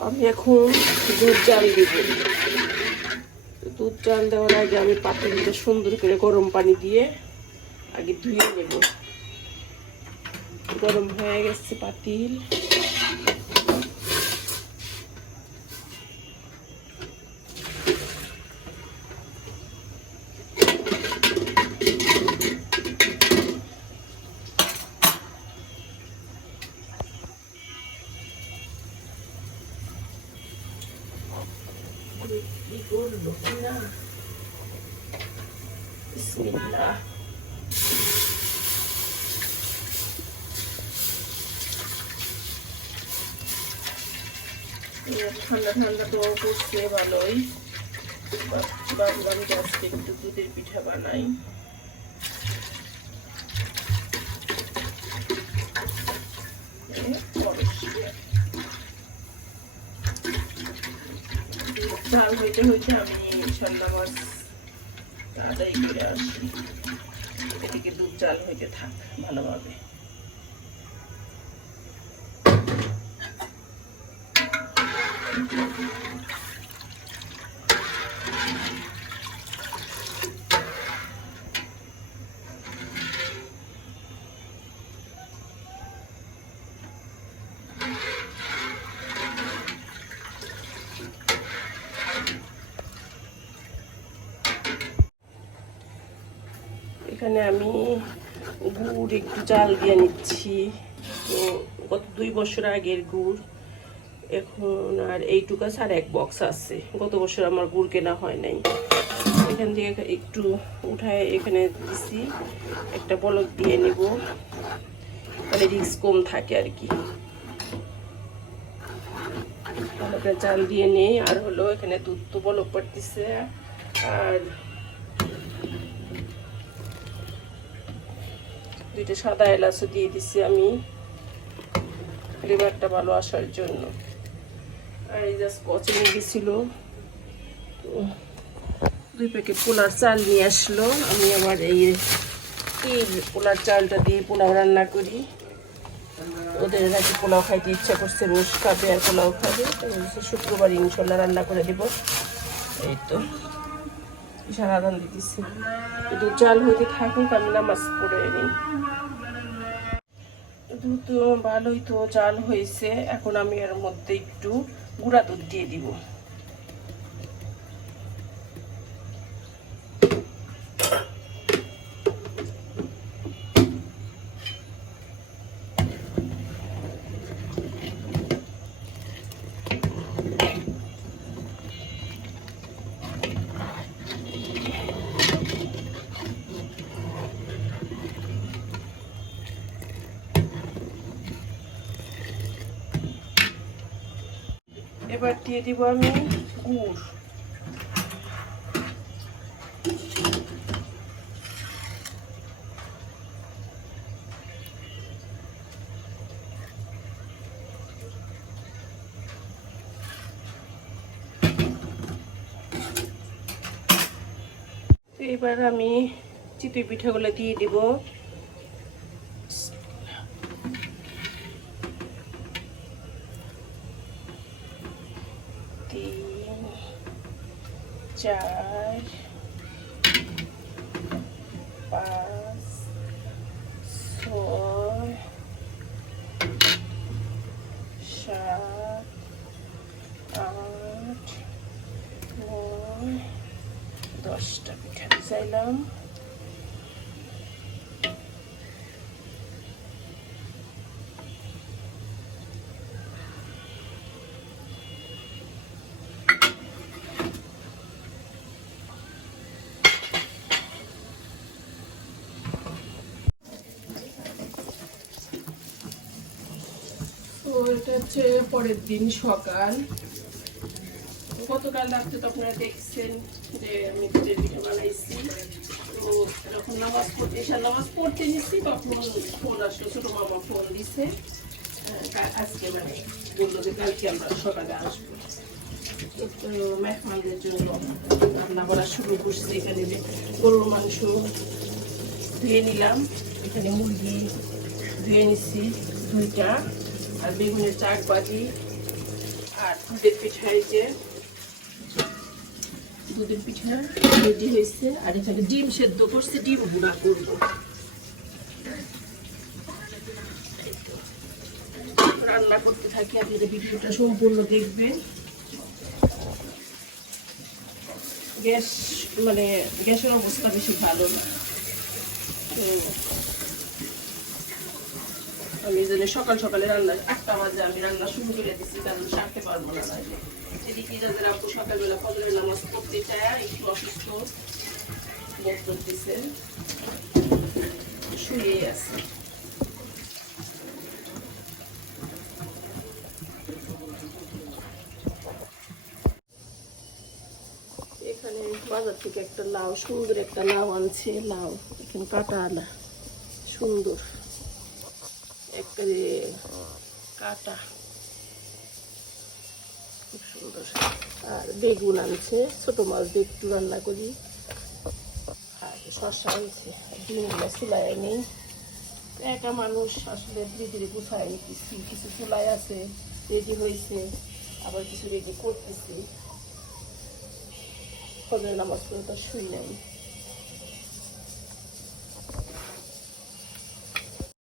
আমি এখন দুধ জাল দিব। দুধ জাল দেওয়ার আগে আমি পাতিলটা সুন্দর করে গরম পানি দিয়ে আগে ধুয়ে নেব। গরম হয়ে গেছে পাতিল। ঠান্ডা ঠান্ডা তো করছে ভালোই। ভাবলাম যে আজকে একটু দুধের পিঠা বানাই এই পরোটা। চাল হইতে হইতে আমি সন্ধ্যা মাছ আদায় করে আসি। এদিকে দুধ জাল হইতে থাক ভালোভাবে। এখানে আমি গুড়, একটু জাল দিয়ে নিচ্ছি। তো গত দুই বছর আগের গুড়। এখন আর এইটুকু আর এক বক্স আছে। গত বছর আমার গুড় কেনা হয় নাই। এখান থেকে একটু উঠায় এখানে দিছি। একটা বলক দিয়ে নেব। তাহলে রিক্স কম থাকে আর কি। চাল দিয়ে নেই। আর হলো এখানে দুধ তো বলক পড়তেছে। আর দুইটা সাদা এলাচও দিয়ে দিছি আমি। ফ্লেভারটা ভালো আসার জন্য। আর এই জাস্ট পচে নিয়ে গেছিল দুই প্যাকেট পোলার চাল নিয়ে আসলো। আমি আবার এই পোলার চালটা দিয়ে পোলাও রান্না করি। ওদের নাকি পোলাও খাইতে ইচ্ছা করছে, রোজ খাবে আর পোলাও খাবে। শুক্রবার ইনশাল্লাহ রান্না করে দেব। এই তো। সারা দিতেছে দিতেছি। দুধ চাল হইতে থাকুক, আমি নামাজ পড়ে নিই। দুধ ভালোই তো জাল হয়েছে, এখন আমি এর মধ্যে একটু গুঁড়া দুধ দিয়ে দিব। এবার দিয়ে দিব আমি গুড়। এবার আমি চিতই পিঠাগুলো দিয়ে দিব। চার পাঁচ ছয় সাত আট নয় দশটা। পিঠা চাইলাম এটা হচ্ছে পরের দিন সকাল। গতকাল রাত্রে তো আপনারা দেখছেন যে আমি দুধের বানাইছি। তো যখন নামাজ পড়তে এসে নামাজ পড়তে নিচ্ছি তখন ফোন আসলো, ছোটো মামা ফোন দিছে। আজকে মানে বলল যে কালকে আমরা সকালে আসব। তো মেহমানদের জন্য রান্না করা শুরু করছি। এখানে যে গরুর মাংস ধুয়ে নিলাম। এখানে মুরগি ধুয়ে নিচ্ছি দুইটা। আর বেগুনের চাক বাজি আর দুধের পিঠা যে। দুধের পিঠা রেডি হয়েছে। আর এখানে ডিম সেদ্ধ করছে ডিম গুঁড়া করব। রান্না করতে থাকি আপনাদের ভিডিওটা সম্পূর্ণ দেখবেন। গ্যাস মানে গ্যাসের অবস্থা বেশি ভালো না। আমি জন্য সকাল সকালে রান্না, আটটা বাজে আমি রান্না শুরু করে দিচ্ছি কারণ সারতে পারব না। এদিকে যাদের আপু সকালবেলা ফজরের নামাজ পড়তে চায়, একটু অসুস্থ বোধ করতেছে। শুয়ে আছে। এখানে বাজার থেকে একটা লাউ, সুন্দর একটা লাউ আনছে। লাউ, এখানে কাটা আলা সুন্দর। একেবারে কাটা। খুব সুন্দর। আর বেগুন আনছে, ছোট মাছ দিয়ে একটু রান্না করি। আর শসা আনছে ডিমগুলো চুলায় নেই। একা মানুষ আসলে ধীরে ধীরে কিছু কিছু চুলায় আছে, রেডি হয়েছে, আবার কিছু রেডি করতেছি। ফজরের নামাজ পড়ে তো শুই নাই।